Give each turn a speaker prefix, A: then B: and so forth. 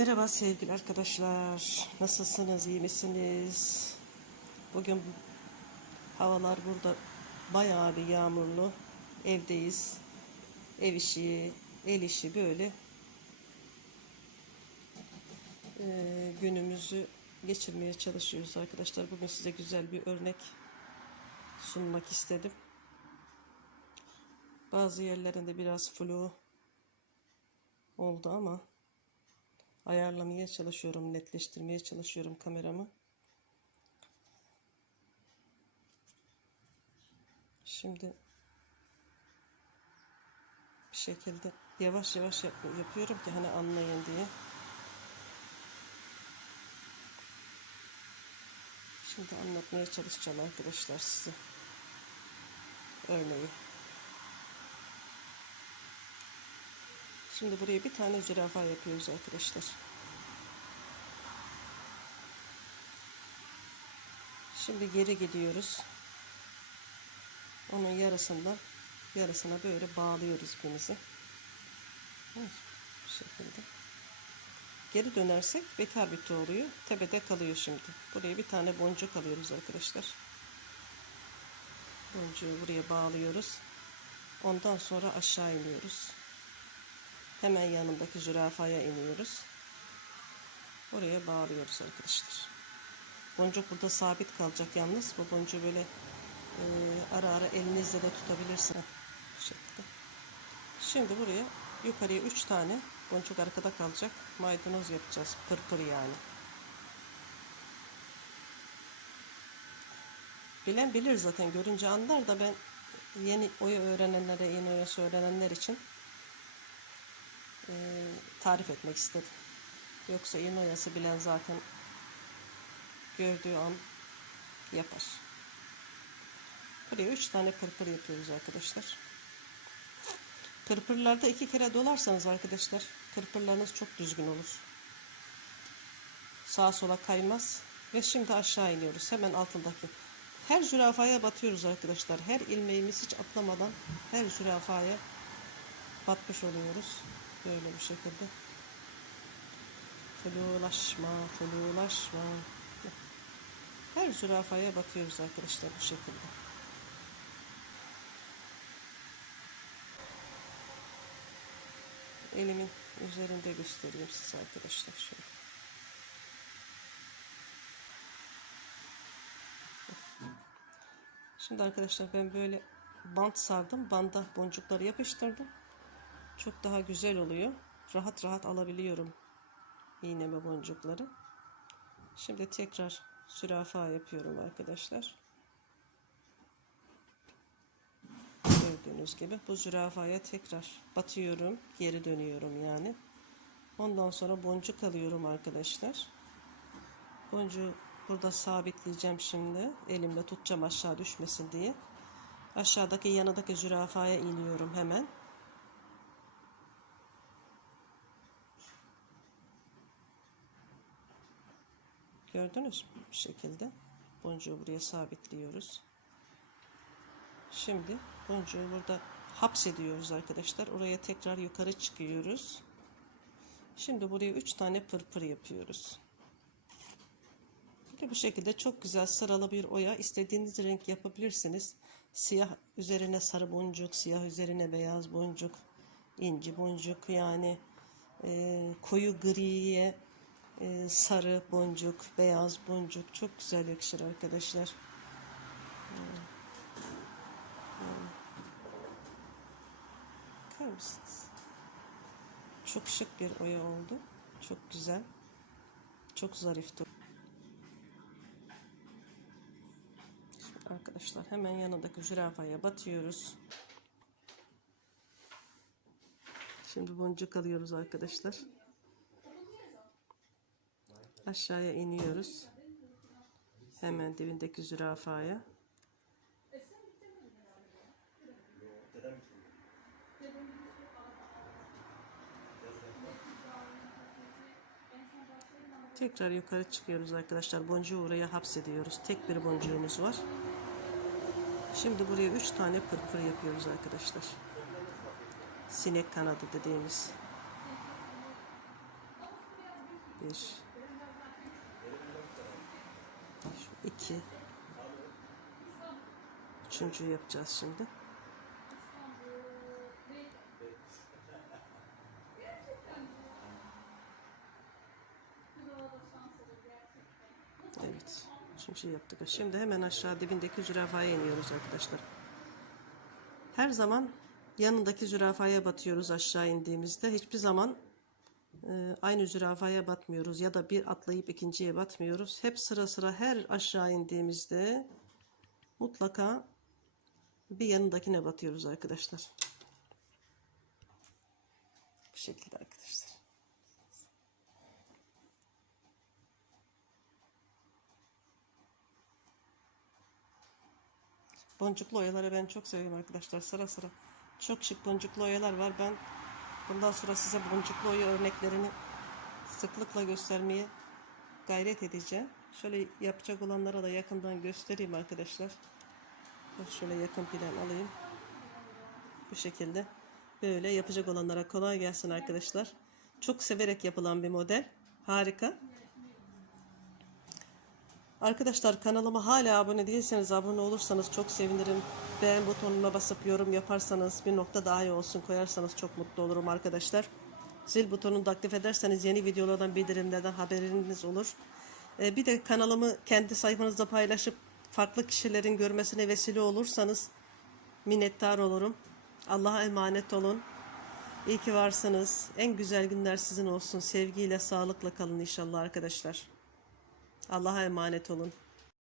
A: Merhaba sevgili arkadaşlar. Nasılsınız? iyi misiniz? Bugün havalar burada bayağı bir yağmurlu. Evdeyiz. Ev işi, el işi böyle eee, günümüzü geçirmeye çalışıyoruz arkadaşlar. Bugün size güzel bir örnek sunmak istedim. Bazı yerlerinde biraz flu oldu ama ayarlamaya çalışıyorum, netleştirmeye çalışıyorum kameramı. Şimdi bir şekilde yavaş yavaş yap- yapıyorum ki hani anlayın diye. Şimdi anlatmaya çalışacağım arkadaşlar size. Örneği. Şimdi buraya bir tane zürafa yapıyoruz arkadaşlar. Şimdi geri gidiyoruz. Onun yarısından yarısına böyle bağlıyoruz ipimizi. Evet, bu şekilde. Geri dönersek bekar biti oluyor. Tepede kalıyor şimdi. Buraya bir tane boncuk alıyoruz arkadaşlar. Boncuğu buraya bağlıyoruz. Ondan sonra aşağı iniyoruz. Hemen yanındaki zürafaya iniyoruz. Oraya bağlıyoruz arkadaşlar. Boncuk burada sabit kalacak yalnız. Bu boncuğu böyle e, ara ara elinizle de tutabilirsiniz. Şimdi buraya yukarıya 3 tane boncuk arkada kalacak. Maydanoz yapacağız. Pırpır yani. Bilen bilir zaten görünce anlar da ben yeni oya öğrenenlere, yeni oya öğrenenler için e, tarif etmek istedim. Yoksa iğne oyası bilen zaten gördüğü an yapar. Buraya üç tane pırpır yapıyoruz arkadaşlar. Pırpırlarda iki kere dolarsanız arkadaşlar pırpırlarınız çok düzgün olur. Sağa sola kaymaz. Ve şimdi aşağı iniyoruz. Hemen altındaki. Her zürafaya batıyoruz arkadaşlar. Her ilmeğimiz hiç atlamadan her zürafaya batmış oluyoruz. Böyle bir şekilde. Flulaşma, flulaşma. Her zürafaya batıyoruz arkadaşlar bu şekilde. Elimin üzerinde göstereyim size arkadaşlar. Şöyle. Şimdi arkadaşlar ben böyle bant sardım. Banda boncukları yapıştırdım. Çok daha güzel oluyor. Rahat rahat alabiliyorum iğneme boncukları. Şimdi tekrar sürafa yapıyorum arkadaşlar. Gördüğünüz gibi bu zürafaya tekrar batıyorum. Geri dönüyorum yani. Ondan sonra boncuk alıyorum arkadaşlar. Boncuğu burada sabitleyeceğim şimdi. Elimle tutacağım aşağı düşmesin diye. Aşağıdaki yanındaki zürafaya iniyorum hemen. Gördünüz mü? Bu şekilde. Boncuğu buraya sabitliyoruz. Şimdi boncuğu burada hapsediyoruz arkadaşlar. Oraya tekrar yukarı çıkıyoruz. Şimdi buraya 3 tane pırpır yapıyoruz. Böyle bu şekilde çok güzel sıralı bir oya istediğiniz renk yapabilirsiniz. Siyah üzerine sarı boncuk, siyah üzerine beyaz boncuk, inci boncuk yani e, koyu griye e, sarı boncuk, beyaz boncuk çok güzel yakışır arkadaşlar. Bakar mısınız? Çok şık bir oya oldu. Çok güzel. Çok zarif dur. Şimdi arkadaşlar hemen yanındaki zürafaya batıyoruz. Şimdi boncuk alıyoruz arkadaşlar. Aşağıya iniyoruz. Hemen dibindeki zürafaya. Tekrar yukarı çıkıyoruz arkadaşlar. Boncuğu oraya hapsediyoruz. Tek bir boncuğumuz var. Şimdi buraya 3 tane pırpır yapıyoruz arkadaşlar. Sinek kanadı dediğimiz. Bir. Şu iki. Üçüncüyü yapacağız şimdi. Evet. Üçüncüyü yaptık. Şimdi hemen aşağı dibindeki zürafaya iniyoruz arkadaşlar. Her zaman yanındaki zürafaya batıyoruz aşağı indiğimizde. Hiçbir zaman aynı zürafaya batmıyoruz ya da bir atlayıp ikinciye batmıyoruz. Hep sıra sıra her aşağı indiğimizde mutlaka bir yanındakine batıyoruz arkadaşlar. Bu şekilde arkadaşlar. Boncuklu oyaları ben çok seviyorum arkadaşlar. Sıra sıra çok şık boncuklu oyalar var. Ben bundan sonra size boncuklu oya örneklerini sıklıkla göstermeye gayret edeceğim. Şöyle yapacak olanlara da yakından göstereyim arkadaşlar. Şöyle yakın plan alayım. Bu şekilde. Böyle yapacak olanlara kolay gelsin arkadaşlar. Çok severek yapılan bir model. Harika. Arkadaşlar kanalıma hala abone değilseniz abone olursanız çok sevinirim. Beğen butonuna basıp yorum yaparsanız bir nokta daha iyi olsun koyarsanız çok mutlu olurum arkadaşlar. Zil butonunu da aktif ederseniz yeni videolardan bildirimlerden haberiniz olur. Ee, bir de kanalımı kendi sayfanızda paylaşıp farklı kişilerin görmesine vesile olursanız minnettar olurum. Allah'a emanet olun. İyi ki varsınız. En güzel günler sizin olsun. Sevgiyle, sağlıkla kalın inşallah arkadaşlar. Allah'a emanet olun.